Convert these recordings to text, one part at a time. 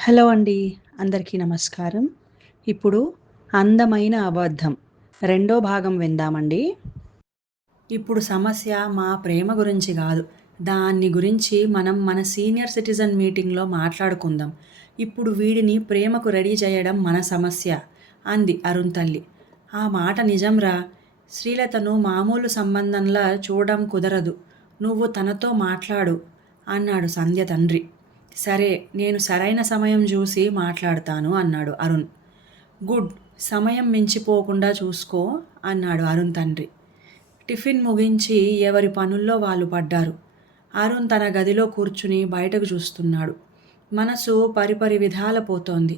Hello అండి. అందరికీ నమస్కారం. ఇప్పుడు అందమైన అబద్ధం రెండో భాగం విందామండి. ఇప్పుడు సమస్య మా ప్రేమ గురించి గాదు. దాన్ని గురించి మనం మన సీనియర్ సిటిజన్ మీటింగ్‌లో మాట్లాడుకుందాం. ఇప్పుడు వీడిని ప్రేమకు రెడీ చేయడం మన సమస్య అంది అరుణ్ తల్లి. ఆ మాట నిజంరా. శ్రీలతను మామూలు సంబంధంలా చూడడం కుదరదు. నువ్వు తనతో మాట్లాడు అన్నాడు సంధ్య తండ్రి. సరే, నేను సరైన సమయం చూసి మాట్లాడతాను అన్నాడు అరుణ్. గుడ్. సమయం మించిపోకుండా చూసుకో అన్నాడు అరుణ్ తండ్రి. టిఫిన్ ముగించి ఎవరి పనుల్లో వాళ్ళు పడ్డారు. అరుణ్ తన గదిలో కూర్చుని బయటకు చూస్తున్నాడు. మనసు పరిపరి విధాల పోతోంది.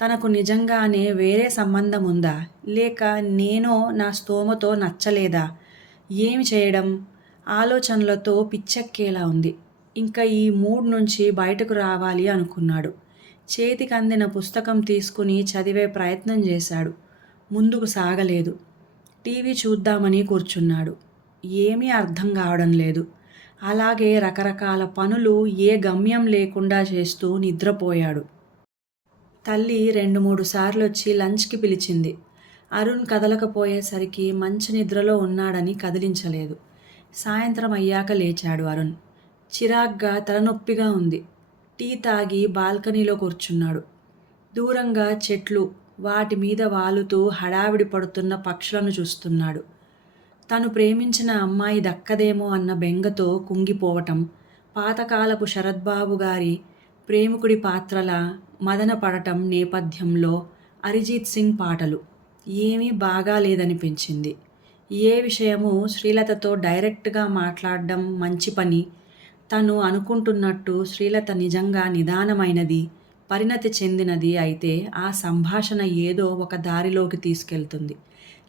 తనకు నిజంగానే వేరే సంబంధం ఉందా, లేక నేనో నా స్తోమతో నచ్చలేదా? ఏమి చేయడం? ఆలోచనలతో పిచ్చెక్కేలా ఉంది. ఇంకా ఈ మూడ్ నుంచి బయటకు రావాలి అనుకున్నాడు. చేతికి అందిన పుస్తకం తీసుకుని చదివే ప్రయత్నం చేశాడు. ముందుకు సాగలేదు. టీవీ చూద్దామని కూర్చున్నాడు. ఏమీ అర్థం కావడం లేదు. అలాగే రకరకాల పనులు ఏ గమ్యం లేకుండా చేస్తూ నిద్రపోయాడు. తల్లి 2-3 సార్లొచ్చి లంచ్‌కి పిలిచింది. అరుణ్ కదలకపోయేసరికి మంచి నిద్రలో ఉన్నాడని కదిలించలేదు. సాయంత్రం అయ్యాక లేచాడు అరుణ్. చిరాగ్గా తలనొప్పిగా ఉంది. టీ తాగి బాల్కనీలో కూర్చున్నాడు. దూరంగా చెట్లు, వాటి మీద వాలుతూ హడావిడి పడుతున్న పక్షులను చూస్తున్నాడు. తను ప్రేమించిన అమ్మాయి దక్కదేమో అన్న బెంగతో కుంగిపోవటం, పాతకాలపు శరద్బాబు గారి ప్రేమికుడి పాత్రలా మదన పడటం నేపథ్యంలో అరిజిత్ సింగ్ పాటలు. ఏమీ బాగాలేదనిపించింది. ఏ విషయమూ శ్రీలతతో డైరెక్ట్గా మాట్లాడడం మంచి పని. తను అనుకుంటున్నట్టు శ్రీలత నిజంగా నిదానమైనది, పరిణతి చెందినది అయితే ఆ సంభాషణ ఏదో ఒక దారిలోకి తీసుకెళ్తుంది.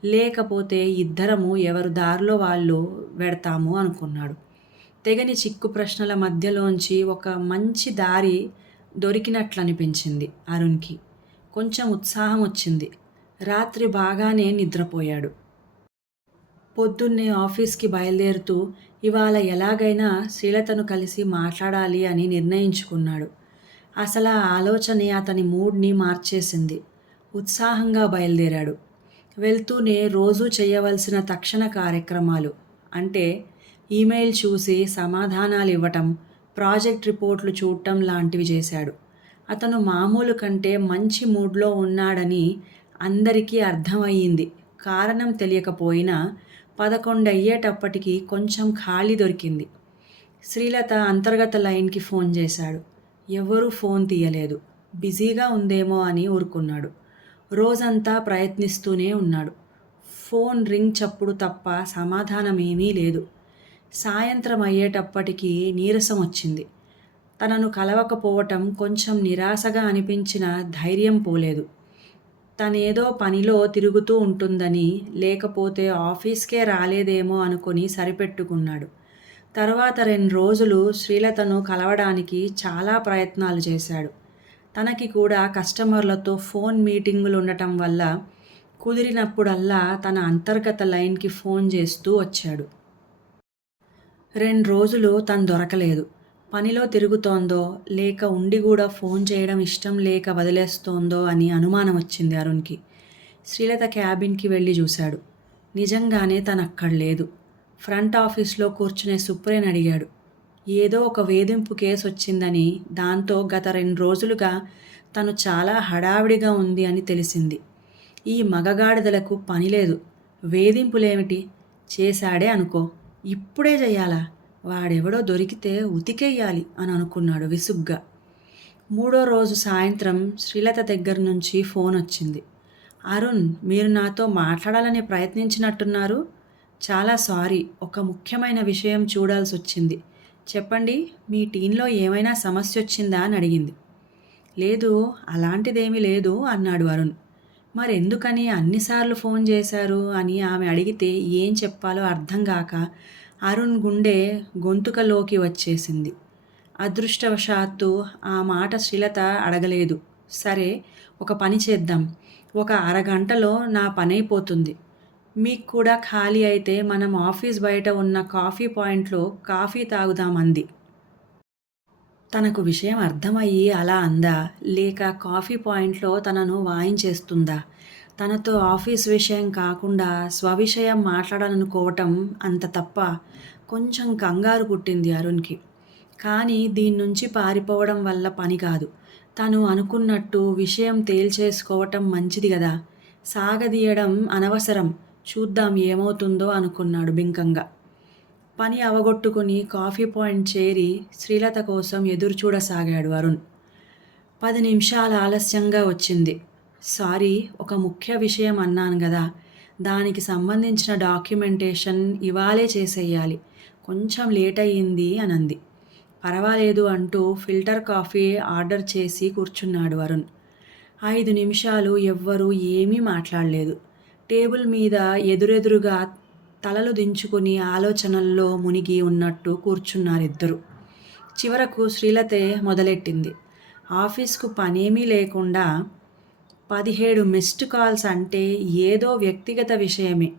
లేకపోతే ఇద్దరము ఎవరు దారిలో వాళ్ళు వెడతాము అనుకున్నాడు. తెగని చిక్కు ప్రశ్నల మధ్యలోంచి ఒక మంచి దారి దొరికినట్లనిపించింది అరుణ్కి. కొంచెం ఉత్సాహం వచ్చింది. రాత్రి బాగానే నిద్రపోయాడు. పొద్దున్నే ఆఫీస్కి బయలుదేరుతూ ఇవాళ ఎలాగైనా శ్రీలతను కలిసి మాట్లాడాలి అని నిర్ణయించుకున్నాడు. అసలు ఆ ఆలోచనే అతని మూడ్ని మార్చేసింది. ఉత్సాహంగా బయలుదేరాడు. వెళ్తూనే రోజూ చేయవలసిన తక్షణ కార్యక్రమాలు అంటే ఈమెయిల్ చూసి సమాధానాలు ఇవ్వటం, ప్రాజెక్ట్ రిపోర్ట్లు చూడటం లాంటివి చేశాడు. అతను మామూలు కంటే మంచి మూడ్లో ఉన్నాడని అందరికీ అర్థమయ్యింది. కారణం తెలియకపోయినా 11 అయ్యేటప్పటికి కొంచెం ఖాళీ దొరికింది. శ్రీలత అంతర్గత లైన్కి ఫోన్ చేశాడు. ఎవరూ ఫోన్ తీయలేదు. బిజీగా ఉందేమో అని ఊరుకున్నాడు. రోజంతా ప్రయత్నిస్తూనే ఉన్నాడు. ఫోన్ రింగ్ చప్పుడు తప్ప సమాధానమేమీ లేదు. సాయంత్రం అయ్యేటప్పటికీ నీరసం వచ్చింది. తనను కలవకపోవటం కొంచెం నిరాశగా అనిపించిన ధైర్యం పోలేదు. తనేదో పనిలో తిరుగుతూ ఉంటుందని, లేకపోతే ఆఫీస్కే రాలేదేమో అనుకుని సరిపెట్టుకున్నాడు. తర్వాత 2 రోజులు శ్రీలతను కలవడానికి చాలా ప్రయత్నాలు చేశాడు. తనకి కూడా కస్టమర్లతో ఫోన్ మీటింగులు ఉండటం వల్ల కుదిరినప్పుడల్లా తన అంతర్గత లైన్కి ఫోన్ చేస్తూ వచ్చాడు. 2 రోజులు తను దొరకలేదు. పనిలో తిరుగుతోందో, లేక ఉండి కూడా ఫోన్ చేయడం ఇష్టం లేక వదిలేస్తోందో అని అనుమానం వచ్చింది అరుణ్కి. శ్రీలత క్యాబిన్కి వెళ్ళి చూశాడు. నిజంగానే తనక్కడ లేదు. ఫ్రంట్ ఆఫీస్లో కూర్చునే సుప్రేన్ అడిగాడు. ఏదో ఒక వేధింపు కేసు వచ్చిందని, దాంతో గత 2 రోజులుగా తను చాలా హడావిడిగా ఉంది అని తెలిసింది. ఈ మగగాడిదలకు పనిలేదు. వేధింపులేమిటి? చేశాడే అనుకో, ఇప్పుడే చెయ్యాలా? వాడెవడో దొరికితే ఉతికెయ్యాలి అని అనుకున్నాడు విసుగ్గా. 3వ రోజు సాయంత్రం శ్రీలత దగ్గర నుంచి ఫోన్ వచ్చింది. అరుణ్, మీరు నాతో మాట్లాడాలని ప్రయత్నించినట్టున్నారు. చాలా సారీ, ఒక ముఖ్యమైన విషయం చూడాల్సి వచ్చింది. చెప్పండి, మీ టీంలో ఏమైనా సమస్య వచ్చిందా అని అడిగింది. లేదు, అలాంటిదేమీ లేదు అన్నాడు అరుణ్. మరెందుకని అన్నిసార్లు ఫోన్ చేశారు అని ఆమె అడిగితే ఏం చెప్పాలో అర్థం కాక అరుణ్ గుండె గొంతుకలోకి వచ్చేసింది. అదృష్టవశాత్తు ఆ మాట శ్రీలత అడగలేదు. సరే, ఒక పని చేద్దాం. ఒక అరగంటలో నా పనైపోతుంది. మీకు కూడా ఖాళీ అయితే మనం ఆఫీస్ బయట ఉన్న కాఫీ పాయింట్లో కాఫీ తాగుదామంది. తనకు విషయం అర్థమయ్యి అలా అందా? లేక కాఫీ పాయింట్‌లో తనను వాయించేస్తుందా? తనతో ఆఫీస్ విషయం కాకుండా స్వవిషయం మాట్లాడాలనుకోవటం అంత తప్పా? కొంచెం కంగారు పుట్టింది అరుణ్‌కి. కానీ దీన్నుంచి పారిపోవడం వల్ల పని కాదు. తను అనుకున్నట్టు విషయం తేల్చేసుకోవటం మంచిది గదా! సాగదీయడం అనవసరం. చూద్దాం ఏమవుతుందో అనుకున్నాడు బింకంగా. పని అవగొట్టుకుని కాఫీ పాయింట్ చేరి శ్రీలత కోసం ఎదురుచూడసాగాడు అరుణ్. 10 నిమిషాలు ఆలస్యంగా వచ్చింది. సారీ, ఒక ముఖ్య విషయం అన్నాను గదా! దానికి సంబంధించిన డాక్యుమెంటేషన్ ఇవాళే చేసెయ్యాలి. కొంచెం లేటయ్యింది అనంది. పరవాలేదు అంటూ ఫిల్టర్ కాఫీ ఆర్డర్ చేసి కూర్చున్నాడు అరుణ్. 5 నిమిషాలు ఎవ్వరూ ఏమీ మాట్లాడలేదు. టేబుల్ మీద ఎదురెదురుగా తలలు దించుకుని ఆలోచనల్లో మునిగి ఉన్నట్టు కూర్చున్నారిద్దరూ. చివరకు శ్రీలతే మొదలెట్టింది. ఆఫీస్కు పనేమీ లేకుండా 17 మిస్డ్ కాల్స్ అంటే ఏదో వ్యక్తిగత విషయమే.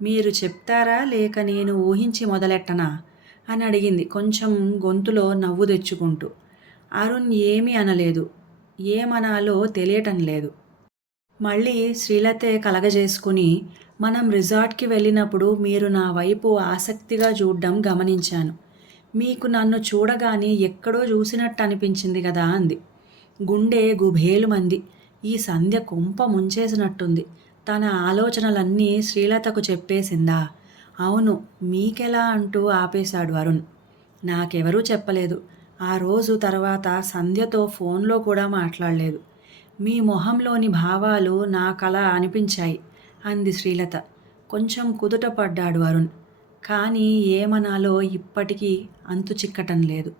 మీరు చెప్తారా లేక నేను ఊహించి మొదలెట్టనా అని అడిగింది కొంచెం గొంతులో నవ్వు తెచ్చుకుంటూ. అరుణ్ ఏమీ అనలేదు. ఏమనాలో తెలియటం లేదు. మళ్ళీ శ్రీలతే కలగజేసుకుని, మనం రిసార్ట్‌కి వెళ్ళినప్పుడు మీరు నా వైపు ఆసక్తిగా చూడ్డం గమనించాను. మీకు నన్ను చూడగానే ఎక్కడో చూసినట్టు అనిపించింది గదా అంది. గుండె గుభేలుమంది. ఈ సంధ్య కొంప ముంచేసినట్టుంది. తన ఆలోచనలన్నీ శ్రీలతకు చెప్పేసిందా? అవును, మీకెలా అంటూ ఆపేశాడు అరుణ్. నాకెవరూ చెప్పలేదు. ఆ రోజు తర్వాత సంధ్యతో ఫోన్లో కూడా మాట్లాడలేదు. మీ మొహంలోని భావాలు నాకలా అనిపించాయి అంది శ్రీలత. కొంచెం కుదుటపడ్డాడు అరుణ్. కానీ ఏమనాలో ఇప్పటికీ అంతు చిక్కటం లేదు.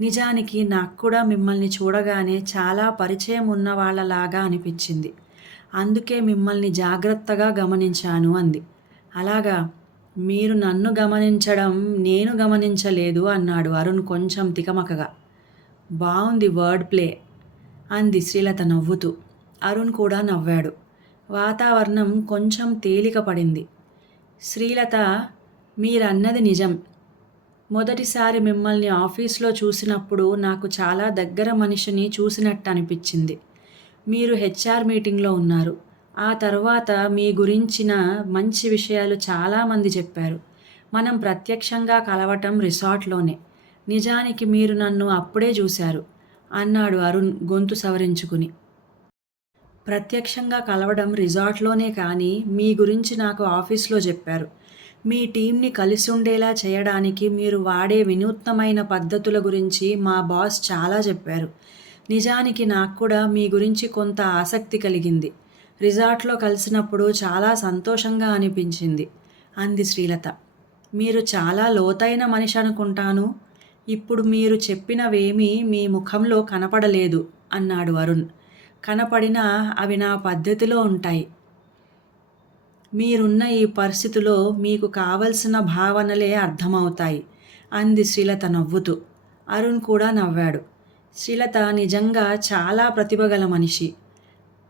నిజానికి నాకు కూడా మిమ్మల్ని చూడగానే చాలా పరిచయం ఉన్నవాళ్లలాగా అనిపించింది. అందుకే మిమ్మల్ని జాగ్రత్తగా గమనించాను అంది. అలాగా, మీరు నన్ను గమనించడం నేను గమనించలేదు అన్నాడు అరుణ్ కొంచెం తికమకగా. బావుంది వర్డ్ ప్లే అంది శ్రీలత నవ్వుతూ. అరుణ్ కూడా నవ్వాడు. వాతావరణం కొంచెం తేలిక పడింది. శ్రీలత, మీరన్నది నిజం. మొదటిసారి మిమ్మల్ని ఆఫీస్లో చూసినప్పుడు నాకు చాలా దగ్గర మనిషిని చూసినట్టు అనిపించింది. మీరు హెచ్ఆర్ మీటింగ్లో ఉన్నారు. ఆ తర్వాత మీ గురించిన మంచి విషయాలు చాలామంది చెప్పారు. మనం ప్రత్యక్షంగా కలవటం రిసార్ట్లోనే. నిజానికి మీరు నన్ను అప్పుడే చూశారు అన్నాడు అరుణ్ గొంతు సవరించుకుని. ప్రత్యక్షంగా కలవడం రిసార్ట్లోనే కానీ మీ గురించి నాకు ఆఫీస్లో చెప్పారు. మీ టీంని కలిసి ఉండేలా చేయడానికి మీరు వాడే వినూత్నమైన పద్ధతుల గురించి మా బాస్ చాలా చెప్పారు. నిజానికి నాకు కూడా మీ గురించి కొంత ఆసక్తి కలిగింది. రిసార్ట్లో కలిసినప్పుడు చాలా సంతోషంగా అనిపించింది అంది శ్రీలత. మీరు చాలా లోతైన మనిషి అనుకుంటాను. ఇప్పుడు మీరు చెప్పినవేమీ మీ ముఖంలో కనపడలేదు అన్నాడు అరుణ్. కనపడినా అవి నా పద్ధతిలో ఉంటాయి. మీరున్న ఈ పరిస్థితిలో మీకు కావలసిన భావనలే అర్థమవుతాయి అంది శ్రీలత నవ్వుతూ. అరుణ్ కూడా నవ్వాడు. శ్రీలత నిజంగా చాలా ప్రతిభగల మనిషి.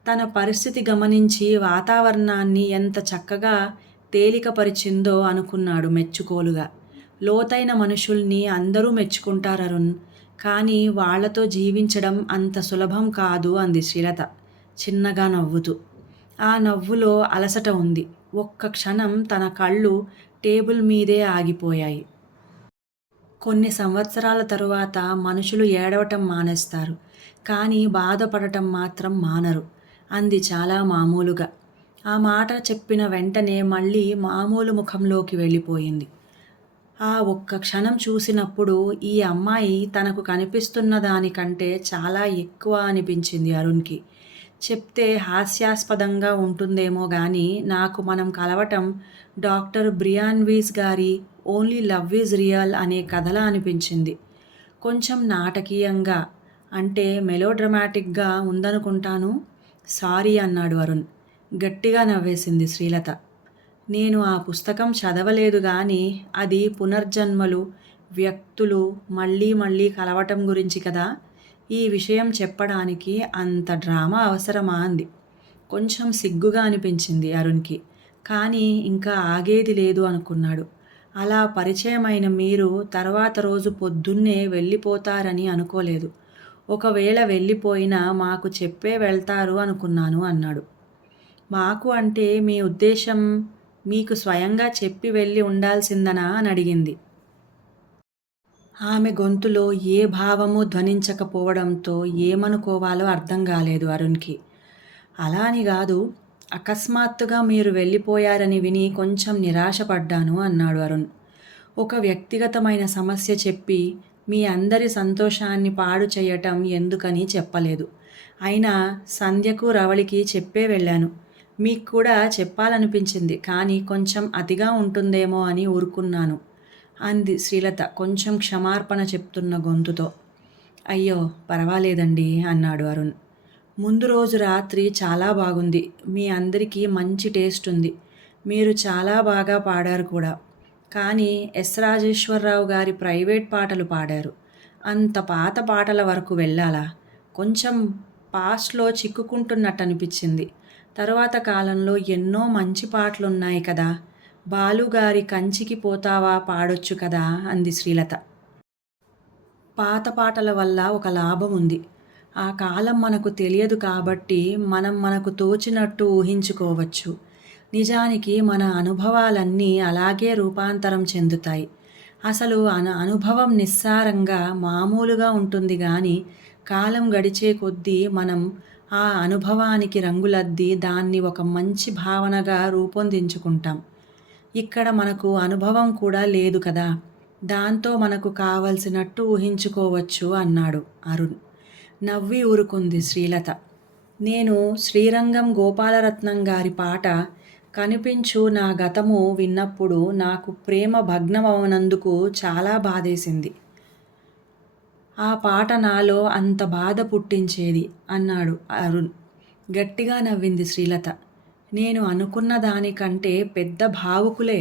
తన పరిస్థితి గమనించి వాతావరణాన్ని ఎంత చక్కగా తేలికపరిచిందో అనుకున్నాడు మెచ్చుకోలుగా. లోతైన మనుషుల్ని అందరూ మెచ్చుకుంటారు అరుణ్. కానీ వాళ్లతో జీవించడం అంత సులభం కాదు అంది శ్రీలత చిన్నగా నవ్వుతూ. ఆ నవ్వులో అలసట ఉంది. ఒక్క క్షణం తన కళ్ళు టేబుల్ మీదే ఆగిపోయాయి. కొన్ని సంవత్సరాల తరువాత మనుషులు ఏడవటం మానేస్తారు. కానీ బాధపడటం మాత్రం మానరు అంది చాలా మామూలుగా. ఆ మాట చెప్పిన వెంటనే మళ్ళీ మామూలు ముఖంలోకి వెళ్ళిపోయింది. ఆ ఒక్క క్షణం చూసినప్పుడు ఈ అమ్మాయి తనకు కనిపిస్తున్న దానికంటే చాలా ఎక్కువ అనిపించింది అరుణ్కి. చెప్తే హాస్యాస్పదంగా ఉంటుందేమో కానీ నాకు మనం కలవటం డాక్టర్ బ్రియాన్ వీస్ గారి ఓన్లీ లవ్ ఈజ్ రియల్ అనే కథలా అనిపించింది. కొంచెం నాటకీయంగా, అంటే మెలోడ్రమాటిక్గా ఉందనుకుంటాను. సారీ అన్నాడు అరుణ్. గట్టిగా నవ్వేసింది శ్రీలత. నేను ఆ పుస్తకం చదవలేదు కానీ అది పునర్జన్మలు, వ్యక్తులు మళ్ళీ మళ్ళీ కలవటం గురించి కదా. ఈ విషయం చెప్పడానికి అంత డ్రామా అవసరమా అంది. కొంచెం సిగ్గుగా అనిపించింది అరుణ్కి. కానీ ఇంకా ఆగేది లేదు అనుకున్నాడు. అలా పరిచయమైన మీరు తర్వాత రోజు పొద్దున్నే వెళ్ళిపోతారని అనుకోలేదు. ఒకవేళ వెళ్ళిపోయినా మాకు చెప్పే వెళ్తారు అనుకున్నాను అన్నాడు. మాకు అంటే మీ ఉద్దేశం మీకు స్వయంగా చెప్పి వెళ్ళి ఉండాల్సిందనా అని అడిగింది. ఆమె గొంతులో ఏ భావము ధ్వనించకపోవడంతో ఏమనుకోవాలో అర్థం కాలేదు అరుణ్కి. అలా అని కాదు, అకస్మాత్తుగా మీరు వెళ్ళిపోయారని విని కొంచెం నిరాశపడ్డాను అన్నాడు అరుణ్. ఒక వ్యక్తిగతమైన సమస్య చెప్పి మీ అందరి సంతోషాన్ని పాడు చేయటం ఎందుకని చెప్పలేదు. అయినా సంధ్యకు రవళికి చెప్పే వెళ్ళాను. మీకు కూడా చెప్పాలనిపించింది, కానీ కొంచెం అతిగా ఉంటుందేమో అని ఊరుకున్నాను అంది శ్రీలత కొంచెం క్షమార్పణ చెప్తున్న గొంతుతో. అయ్యో పర్వాలేదండి అన్నాడు అరుణ్. ముందు రోజు రాత్రి చాలా బాగుంది. మీ అందరికీ మంచి టేస్ట్ ఉంది. మీరు చాలా బాగా పాడారు కూడా. కానీ ఎస్ రాజేశ్వరరావు గారి ప్రైవేట్ పాటలు పాడారు. అంత పాత పాటల వరకు వెళ్ళాలా? కొంచెం పాస్ట్లో చిక్కుకుంటున్నట్టు అనిపించింది. తరువాత కాలంలో ఎన్నో మంచి పాటలున్నాయి కదా. బాలుగారి కంచికి పోతావా పాడొచ్చు కదా అంది శ్రీలత. పాత పాటల వల్ల ఒక లాభం ఉంది. ఆ కాలం మనకు తెలియదు కాబట్టి మనం మనకు తోచినట్టు ఊహించుకోవచ్చు. నిజానికి మన అనుభవాలన్నీ అలాగే రూపాంతరం చెందుతాయి. అసలు అనుభవం నిస్సారంగా మామూలుగా ఉంటుంది కానీ కాలం గడిచే కొద్దీ మనం ఆ అనుభవానికి రంగులద్ది దాన్ని ఒక మంచి భావనగా రూపొందించుకుంటాం. ఇక్కడ మనకు అనుభవం కూడా లేదు కదా. దాంతో మనకు కావలసినట్టు ఊహించుకోవచ్చు అన్నాడు అరుణ్. నవ్వి ఊరుకుంది శ్రీలత. నేను శ్రీరంగం గోపాలరత్నం గారి పాట కనిపించు నా గతము విన్నప్పుడు నాకు ప్రేమ భగ్నమవనందుకు చాలా బాధేసింది. ఆ పాట నాలో అంత బాధ పుట్టించేది అన్నాడు అరుణ్. గట్టిగా నవ్వింది శ్రీలత. నేను అనుకున్న దానికంటే పెద్ద భావుకులే.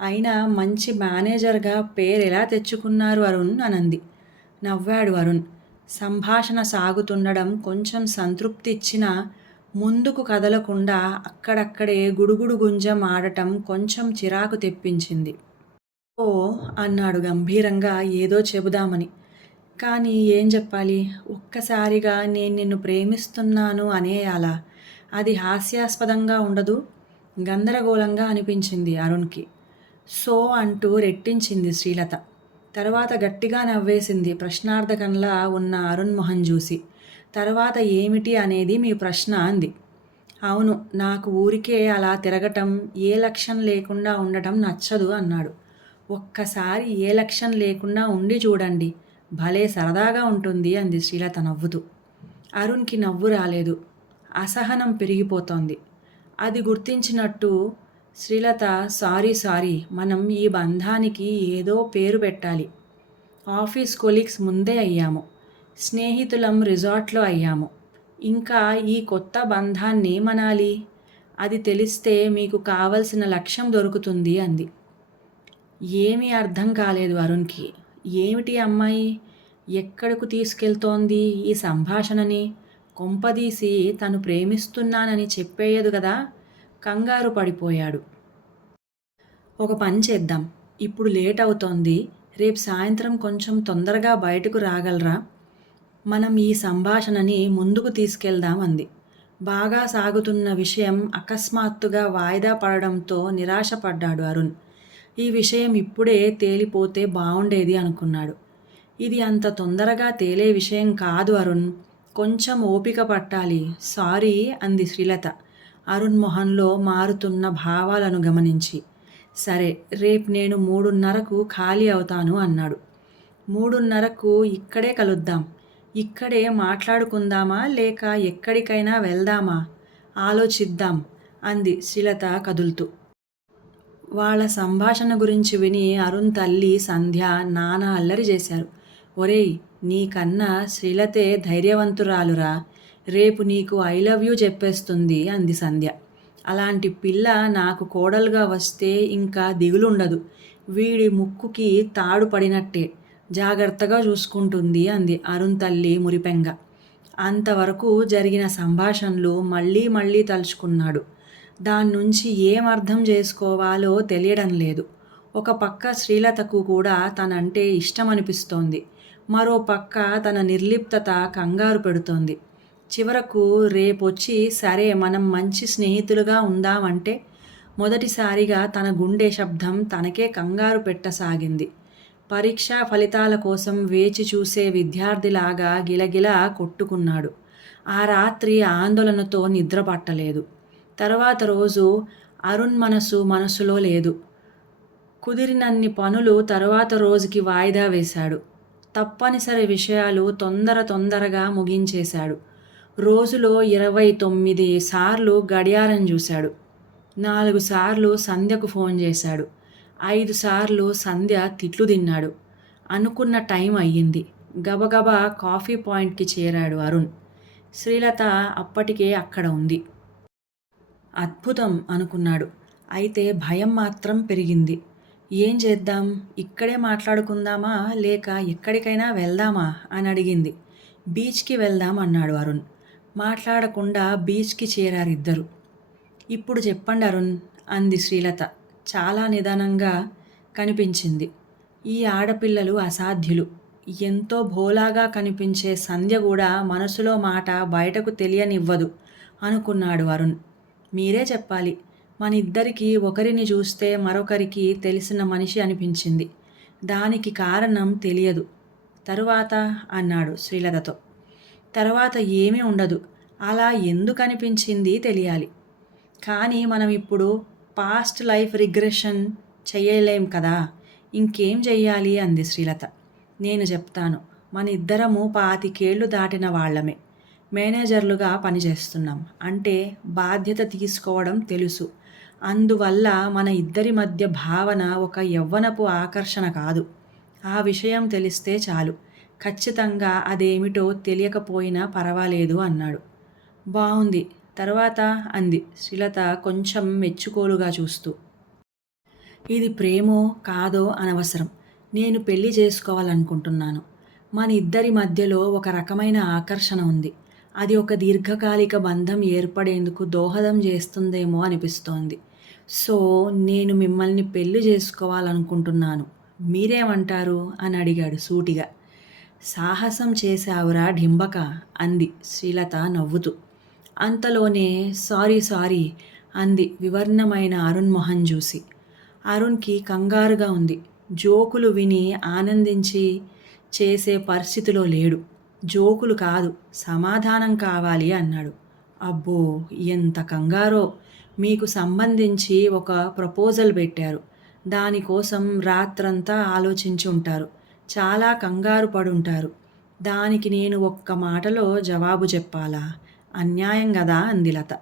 అయినా మంచి మేనేజర్గా పేరెలా తెచ్చుకున్నారు అరుణ్ అనంది. నవ్వాడు అరుణ్. సంభాషణ సాగుతుండడం కొంచెం సంతృప్తి ఇచ్చినా ముందుకు కదలకుండా అక్కడక్కడే గుడుగుడు గుంజం ఆడటం కొంచెం చిరాకు తెప్పించింది. ఓ అన్నాడు గంభీరంగా ఏదో చెబుదామని. కానీ ఏం చెప్పాలి? ఒక్కసారిగా నేను నిన్ను ప్రేమిస్తున్నాను అనేయాలా? అది హాస్యాస్పదంగా ఉండదు? గందరగోళంగా అనిపించింది అరుణ్కి. సో అంటూ రెట్టించింది శ్రీలత. తర్వాత గట్టిగా నవ్వేసింది ప్రశ్నార్థకంలా ఉన్న అరుణ్ మొహం చూసి. తర్వాత ఏమిటి అనేది మీ ప్రశ్న అంది. అవును, నాకు ఊరికే అలా తిరగటం, ఏ లక్ష్యం లేకుండా ఉండటం నచ్చదు అన్నాడు. ఒక్కసారి ఏ లక్ష్యం లేకుండా ఉండి చూడండి, భలే సరదాగా ఉంటుంది అంది శ్రీలత నవ్వుతూ. అరుణ్కి నవ్వు రాలేదు. అసహనం పెరిగిపోతోంది. అది గుర్తించినట్టు శ్రీలత సారీ మనం ఈ బంధానికి ఏదో పేరు పెట్టాలి. ఆఫీస్ కొలీగ్స్ ముందే అయ్యాము, స్నేహితులం రిసార్ట్లో అయ్యాము, ఇంకా ఈ కొత్త బంధాన్ని మనాలి. అది తెలిస్తే మీకు కావలసిన లక్ష్యం దొరుకుతుంది అంది. ఏమీ అర్థం కాలేదు అరుణ్కి. ఏమిటి అమ్మాయి ఎక్కడకు తీసుకెళ్తోంది ఈ సంభాషణని? కొంపదీసి తను ప్రేమిస్తున్నానని చెప్పేయదు కదా. కంగారు పడిపోయాడు. ఒక పని చేద్దాం, ఇప్పుడు లేట్ అవుతోంది, రేపు సాయంత్రం కొంచెం తొందరగా బయటకు రాగలరా? మనం ఈ సంభాషణని ముందుకు తీసుకెళ్దాం అంది. బాగా సాగుతున్న విషయం అకస్మాత్తుగా వాయిదా పడడంతో నిరాశపడ్డాడు అరుణ్. ఈ విషయం ఇప్పుడే తేలిపోతే బావుండేది అనుకున్నాడు. ఇది అంత తొందరగా తేలే విషయం కాదు అరుణ్, కొంచెం ఓపిక పట్టాలి. సారీ అంది శ్రీలత అరుణ్ మొహంలో మారుతున్న భావాలను గమనించి. సరే, రేపు నేను 3:30కు ఖాళీ అవుతాను అన్నాడు. 3:30కు ఇక్కడే కలుద్దాం. ఇక్కడే మాట్లాడుకుందామా లేక ఎక్కడికైనా వెళ్దామా? ఆలోచిద్దాం అంది శ్రీలత కదులుతూ. వాళ్ళ సంభాషణ గురించి విని అరుణ్ తల్లి సంధ్య నానా అల్లరి చేశారు. ఒరేయ్, నీకన్నా శ్రీలతే ధైర్యవంతురాలురా. రేపు నీకు ఐ లవ్ యూ చెప్పేస్తుంది అంది సంధ్య. అలాంటి పిల్ల నాకు కోడలుగా వస్తే ఇంకా దిగులుండదు. వీడి ముక్కుకి తాడు పడినట్టే. జాగ్రత్తగా చూసుకుంటుంది అంది అరుణ్ తల్లి మురిపెంగా. అంతవరకు జరిగిన సంభాషణలు మళ్ళీ మళ్ళీ తలుచుకున్నాడు. దాన్నుంచి ఏం అర్థం చేసుకోవాలో తెలియడం లేదు. ఒక పక్క శ్రీలతకు కూడా తనంటే ఇష్టం అనిపిస్తోంది. మరో పక్క తన నిర్లిప్తత కంగారు పెడుతోంది. చివరకు రేపొచ్చి సరే మనం మంచి స్నేహితులుగా ఉందామంటే మొదటిసారిగా తన గుండె శబ్దం తనకే కంగారు పెట్టసాగింది. పరీక్షా ఫలితాల కోసం వేచి చూసే విద్యార్థిలాగా గిలగిలా కొట్టుకున్నాడు. ఆ రాత్రి ఆందోళనతో నిద్ర పట్టలేదు. తర్వాత రోజు అరుణ్ మనసులో లేదు. కుదిరినన్ని పనులు తరువాత రోజుకి వాయిదా వేశాడు. తప్పనిసరి విషయాలు తొందరగా ముగించేశాడు. రోజులో 29 సార్లు గడియారం చూశాడు. 4 సార్లు సంధ్యకు ఫోన్ చేశాడు. 5 సార్లు సంధ్య తిట్లు తిన్నాడు. అనుకున్న టైం అయ్యింది. గబగబా కాఫీ పాయింట్కి చేరాడు అరుణ్. శ్రీలత అప్పటికే అక్కడ ఉంది. అద్భుతం అనుకున్నాడు. అయితే భయం మాత్రం పెరిగింది. ఏం చేద్దాం? ఇక్కడే మాట్లాడుకుందామా లేక ఎక్కడికైనా వెళ్దామా అని అడిగింది. బీచ్కి వెళ్దాం అన్నాడు అరుణ్. మాట్లాడకుండా బీచ్కి చేరారిద్దరు. ఇప్పుడు చెప్పండి అరుణ్ అంది శ్రీలత. చాలా నిదానంగా కనిపించింది. ఈ ఆడపిల్లలు అసాధ్యులు. ఎంతో భోలాగా కనిపించే సంధ్య కూడా మనసులో మాట బయటకు తెలియనివ్వదు అనుకున్నాడు అరుణ్. మీరే చెప్పాలి. మనిద్దరికీ ఒకరిని చూస్తే మరొకరికి తెలిసిన మనిషి అనిపించింది. దానికి కారణం తెలియదు. తరువాత అన్నాడు శ్రీలతతో. తర్వాత ఏమీ ఉండదు. అలా ఎందుకు అనిపించింది తెలియాలి. కానీ మనం ఇప్పుడు పాస్ట్ లైఫ్ రిగ్రెషన్ చెయ్యలేం కదా. ఇంకేం చెయ్యాలి అంది శ్రీలత. నేను చెప్తాను. మన ఇద్దరము 25 ఏళ్ళు దాటిన వాళ్ళమే. మేనేజర్లుగా పనిచేస్తున్నాం. అంటే బాధ్యత తీసుకోవడం తెలుసు. అందువల్ల మన ఇద్దరి మధ్య భావన ఒక యవ్వనపు ఆకర్షణ కాదు. ఆ విషయం తెలిస్తే చాలు. ఖచ్చితంగా అదేమిటో తెలియకపోయినా పర్వాలేదు అన్నాడు. బావుంది. తర్వాత అంది శ్రీలత కొంచెం మెచ్చుకోలుగా చూస్తూ. ఇది ప్రేమో కాదో అనవసరం. నేను పెళ్లి చేసుకోవాలనుకుంటున్నాను. మన ఇద్దరి మధ్యలో ఒక రకమైన ఆకర్షణ ఉంది. అది ఒక దీర్ఘకాలిక బంధం ఏర్పడేందుకు దోహదం చేస్తుందేమో అనిపిస్తోంది. సో నేను మిమ్మల్ని పెళ్లి చేసుకోవాలనుకుంటున్నాను. మీరేమంటారు అని అడిగాడు సూటిగా. సాహసం చేశావురా డింబక అంది శ్రీలత నవ్వుతూ. అంతలోనే సారీ అంది వివర్ణమైన అరుణ్ మొహం చూసి. అరుణ్కి కంగారుగా ఉంది. జోకులు విని ఆనందించి చేసే పరిస్థితిలో లేడు. జోకులు కాదు, సమాధానం కావాలి అన్నాడు. అబ్బో ఎంత కంగారో. మీకు సంబంధించి ఒక ప్రపోజల్ పెట్టారు. దానికోసం రాత్రంతా ఆలోచించి ఉంటారు. చాలా కంగారు పడుంటారు. దానికి నేను ఒక్క మాటలో జవాబు చెప్పాలా? అన్యాయం గదా అంది లత.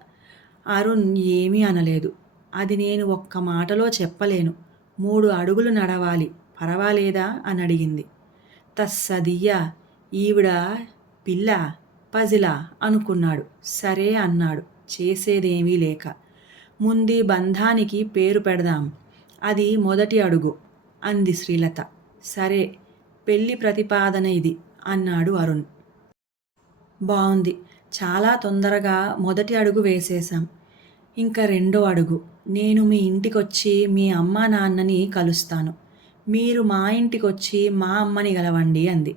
అరుణ్ ఏమీ అనలేదు. అది నేను ఒక్క మాటలో చెప్పలేను. 3 అడుగులు నడవాలి. పర్వాలేదా అని అడిగింది. తస్సదియ్యా, ఈవిడ పిల్ల పజిలా అనుకున్నాడు. సరే అన్నాడు చేసేదేమీ లేక. ముందీ బంధానికి పేరు పెడదాం. అది మొదటి అడుగు అంది శ్రీలత. సరే, పెళ్లి ప్రతిపాదన ఇది అన్నాడు అరుణ్. బావుంది. చాలా తొందరగా మొదటి అడుగు వేసేశాం. ఇంకా రెండో అడుగు. నేను మీ ఇంటికొచ్చి మీ అమ్మా నాన్నని కలుస్తాను. మీరు మా ఇంటికొచ్చి మా అమ్మని గలవండి అంది.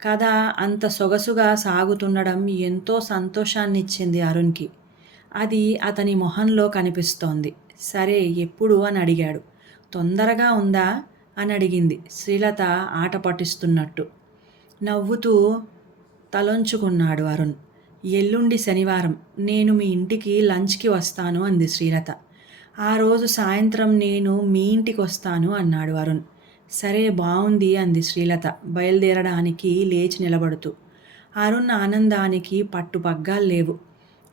కథ అంత సొగసుగా సాగుతుండడం ఎంతో సంతోషాన్నిచ్చింది అరుణ్కి. అది అతని మొహంలో కనిపిస్తోంది. సరే ఎప్పుడు అని అడిగాడు. తొందరగా ఉందా అని అడిగింది శ్రీలత ఆట పట్టిస్తున్నట్టు. నవ్వుతూ తలొంచుకున్నాడు అరుణ్. ఎల్లుండి శనివారం నేను మీ ఇంటికి లంచ్కి వస్తాను అంది శ్రీలత. ఆ రోజు సాయంత్రం నేను మీ ఇంటికి వస్తాను అన్నాడు అరుణ్. సరే బావుంది అంది శ్రీలత బయలుదేరడానికి లేచి నిలబడుతూ. అరుణ్ ఆనందానికి పట్టుపగ్గాలు లేవు.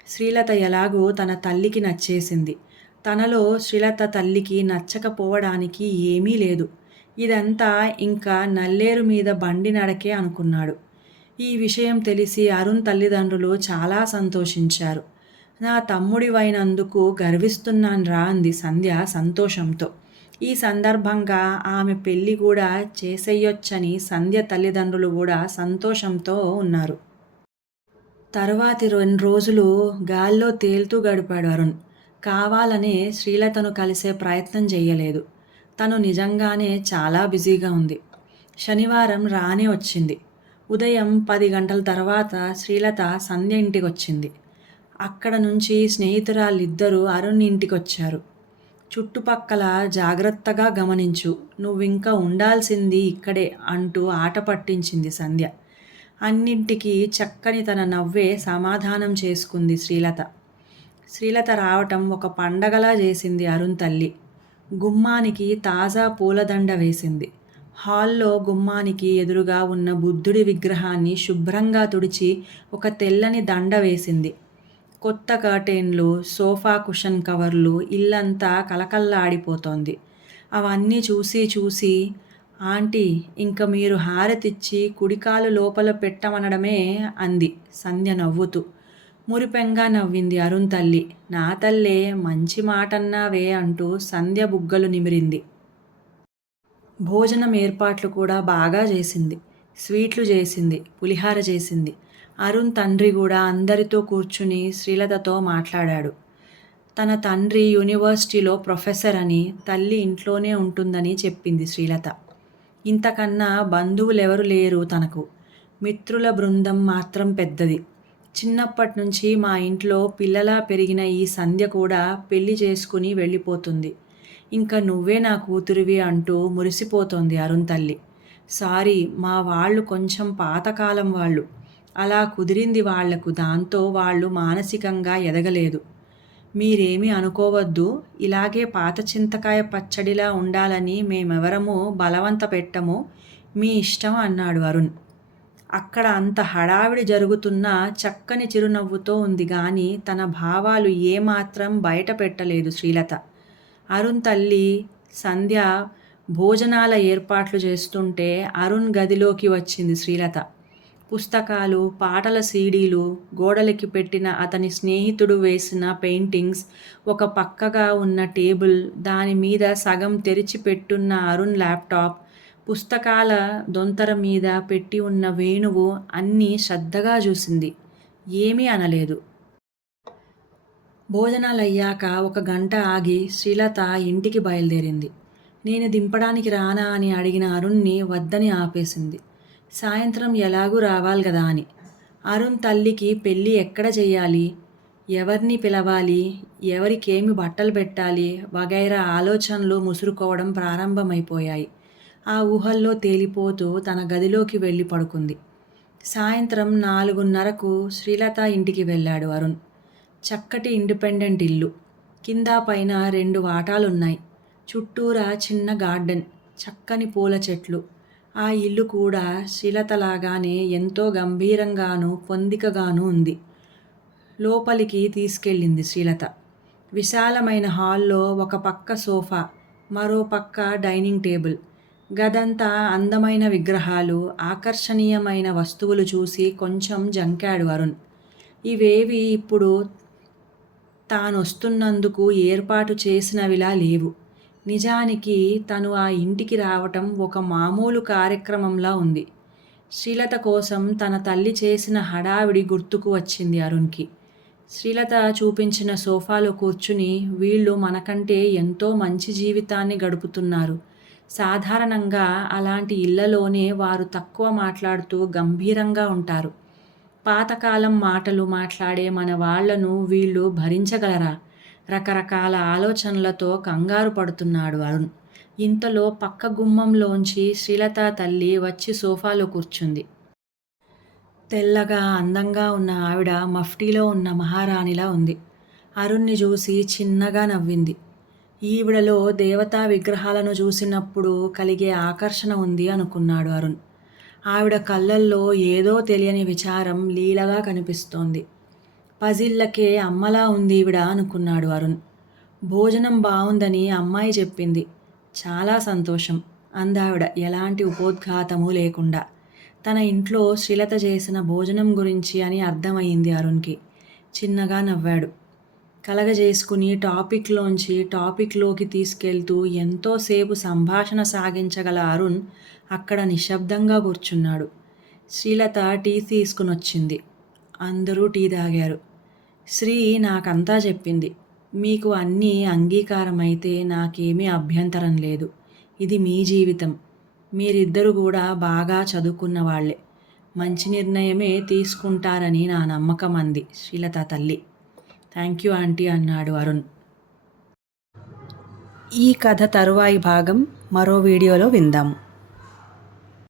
శ్రీలత ఎలాగో తన తల్లికి నచ్చేసింది. తనలో శ్రీలత తల్లికి నచ్చకపోవడానికి ఏమీ లేదు. ఇదంతా ఇంకా నల్లేరు మీద బండి నడకే అనుకున్నాడు. ఈ విషయం తెలిసి అరుణ్ తల్లిదండ్రులు చాలా సంతోషించారు. నా తమ్ముడివైనందుకు గర్విస్తున్నాన్రా అంది సంధ్య సంతోషంతో. ఈ సందర్భంగా ఆమె పెళ్లి కూడా చేసేయొచ్చని సంధ్య తల్లిదండ్రులు కూడా సంతోషంతో ఉన్నారు. తర్వాతి 2 రోజులు గాల్లో తేలుతూ గడిపాడు అరుణ్. కావాలనే శ్రీలతను కలిసే ప్రయత్నం చెయ్యలేదు. తను నిజంగానే చాలా బిజీగా ఉంది. శనివారం రానే వచ్చింది. ఉదయం 10 గంటల తర్వాత శ్రీలత సంధ్య ఇంటికొచ్చింది. అక్కడ నుంచి స్నేహితురాళ్ళిద్దరూ అరుణ్ ఇంటికొచ్చారు. చుట్టుపక్కల జాగ్రత్తగా గమనించు, నువ్వింక ఉండాల్సింది ఇక్కడే అంటూ ఆట పట్టించింది సంధ్య. అన్నింటికీ చక్కని తన నవ్వే సమాధానం చేసుకుంది శ్రీలత. శ్రీలత రావటం ఒక పండగలా చేసింది అరుణ్ తల్లి. గుమ్మానికి తాజా పూలదండ వేసింది. హాల్లో గుమ్మానికి ఎదురుగా ఉన్న బుద్ధుడి విగ్రహాన్ని శుభ్రంగా తుడిచి ఒక తెల్లని దండ వేసింది. కొత్త కర్టెన్లు, సోఫా కుషన్ కవర్లు, ఇల్లంతా కలకల్లాడిపోతోంది. అవన్నీ చూసి చూసి, ఆంటీ, ఇంక మీరు హారతిచ్చి కుడికాలు లోపల పెట్టమనడమే అంది సంధ్య నవ్వుతూ. మురిపెంగా నవ్వింది అరుణ్ తల్లి. నా తల్లే, మంచి మాటన్నావే అంటూ సంధ్య బుగ్గలు నిమిరింది. భోజనం ఏర్పాట్లు కూడా బాగా చేసింది. స్వీట్లు చేసింది, పులిహార చేసింది. అరుణ్ తండ్రి కూడా అందరితో కూర్చుని శ్రీలతతో మాట్లాడాడు. తన తండ్రి యూనివర్సిటీలో ప్రొఫెసర్ అని, తల్లి ఇంట్లోనే ఉంటుందని చెప్పింది శ్రీలత. ఇంతకన్నా బంధువులెవరు లేరు తనకు. మిత్రుల బృందం మాత్రం పెద్దది. చిన్నప్పటి నుంచి మా ఇంట్లో పిల్లలా పెరిగిన ఈ సంధ్య కూడా పెళ్లి చేసుకుని వెళ్ళిపోతుంది. ఇంకా నువ్వే నా కూతురివి అంటూ మురిసిపోతోంది అరుణ్ తల్లి. సారీ, మా వాళ్ళు కొంచెం పాతకాలం వాళ్ళు. అలా కుదిరింది వాళ్లకు. దాంతో వాళ్ళు మానసికంగా ఎదగలేదు. మీరేమీ అనుకోవద్దు. ఇలాగే పాత చింతకాయ పచ్చడిలా ఉండాలని మేమెవరమూ బలవంత పెట్టము. మీ ఇష్టం అన్నాడు అరుణ్. అక్కడ అంత హడావిడి జరుగుతున్నా చక్కని చిరునవ్వుతో ఉంది గాని తన భావాలు ఏమాత్రం బయట పెట్టలేదు శ్రీలత. అరుణ్ తల్లి సంధ్య భోజనాల ఏర్పాట్లు చేస్తుంటే అరుణ్ గదిలోకి వచ్చింది శ్రీలత. పుస్తకాలు, పాటల సీడీలు, గోడలకి పెట్టిన అతని స్నేహితుడు వేసిన పెయింటింగ్స్, ఒక పక్కగా ఉన్న టేబుల్, దాని మీద సగం తెరిచి పెట్టున్న అరుణ్ ల్యాప్టాప్, పుస్తకాల దొంతర మీద పెట్టి ఉన్న వేణువు అన్నీ శ్రద్ధగా చూసింది. ఏమీ అనలేదు. భోజనాలయ్యాక 1 గంట ఆగి శ్రీలత ఇంటికి బయలుదేరింది. నేను దింపడానికి రానా అని అడిగిన అరుణ్ని వద్దని ఆపేసింది. సాయంత్రం ఎలాగూ రావాలి గదా అని. అరుణ్ తల్లికి పెళ్ళి ఎక్కడ చెయ్యాలి, ఎవరిని పిలవాలి, ఎవరికేమి బట్టలు పెట్టాలి వగైరా ఆలోచనలు ముసురుకోవడం ప్రారంభమైపోయాయి. ఆ ఊహల్లో తేలిపోతూ తన గదిలోకి వెళ్ళి పడుకుంది. సాయంత్రం 4:30కు శ్రీలత ఇంటికి వెళ్ళాడు అరుణ్. చక్కటి ఇండిపెండెంట్ ఇల్లు. కింద పైన 2 వాటాలున్నాయి. చుట్టూరా చిన్న గార్డెన్, చక్కని పూల చెట్లు. ఆ ఇల్లు కూడా శ్రీలతలాగానే ఎంతో గంభీరంగానూ పొందికగానూ ఉంది. లోపలికి తీసుకెళ్ళింది శ్రీలత. విశాలమైన హాల్లో ఒక పక్క సోఫా, మరో పక్క డైనింగ్ టేబుల్. గదంతా అందమైన విగ్రహాలు, ఆకర్షణీయమైన వస్తువులు చూసి కొంచెం జంకాడు అరుణ్. ఇవేవి ఇప్పుడు తానొస్తున్నందుకు ఏర్పాటు చేసినవిలా లేవు. నిజానికి తను ఆ ఇంటికి రావటం ఒక మామూలు కార్యక్రమంలా ఉంది. శ్రీలత కోసం తన తల్లి చేసిన హడావిడి గుర్తుకు వచ్చింది అరుణ్కి. శ్రీలత చూపించిన సోఫాలో కూర్చుని, వీళ్ళు మనకంటే ఎంతో మంచి జీవితాన్ని గడుపుతున్నారు. సాధారణంగా అలాంటి ఇళ్లలోనే వారు తక్కువ మాట్లాడుతూ గంభీరంగా ఉంటారు. పాతకాలం మాటలు మాట్లాడే మన వాళ్లను వీళ్ళు భరించగలరా? రకరకాల ఆలోచనలతో కంగారు పడుతున్నాడు అరుణ్. ఇంతలో పక్క గుమ్మంలోంచి శ్రీలత తల్లి వచ్చి సోఫాలో కూర్చుంది. తెల్లగా అందంగా ఉన్న ఆవిడ మఫ్టీలో ఉన్న మహారాణిలా ఉంది. అరుణ్ని చూసి చిన్నగా నవ్వింది. ఈవిడలో దేవతా విగ్రహాలను చూసినప్పుడు కలిగే ఆకర్షణ ఉంది అనుకున్నాడు అరుణ్. ఆవిడ కళ్ళల్లో ఏదో తెలియని విచారం లీలగా కనిపిస్తోంది. పజిళ్ళకే అమ్మలా ఉంది ఈవిడ అనుకున్నాడు అరుణ్. భోజనం బావుందని అమ్మాయి చెప్పింది. చాలా సంతోషం అందావిడ ఎలాంటి ఉపోద్ఘాతమూ లేకుండా. తన ఇంట్లో శ్రీలత చేసిన భోజనం గురించి అని అర్థమయ్యింది అరుణ్కి. చిన్నగా నవ్వాడు. కలగజేసుకుని టాపిక్లోకి తీసుకెళ్తూ ఎంతోసేపు సంభాషణ సాగించగల అరుణ్ అక్కడ నిశ్శబ్దంగా కూర్చున్నాడు. శ్రీలత టీ తీసుకునొచ్చింది. అందరూ టీ తాగారు. శ్రీ నాకంతా చెప్పింది. మీకు అన్నీ అంగీకారమైతే నాకేమీ అభ్యంతరం లేదు. ఇది మీ జీవితం. మీరిద్దరూ కూడా బాగా చదువుకున్న వాళ్ళే. మంచి నిర్ణయమే తీసుకుంటారని నా నమ్మకం అంది శ్రీలత తల్లి. థ్యాంక్ యూ ఆంటీ అన్నాడు అరుణ్. ఈ కథ తరువాయి భాగం మరో వీడియోలో విందాము.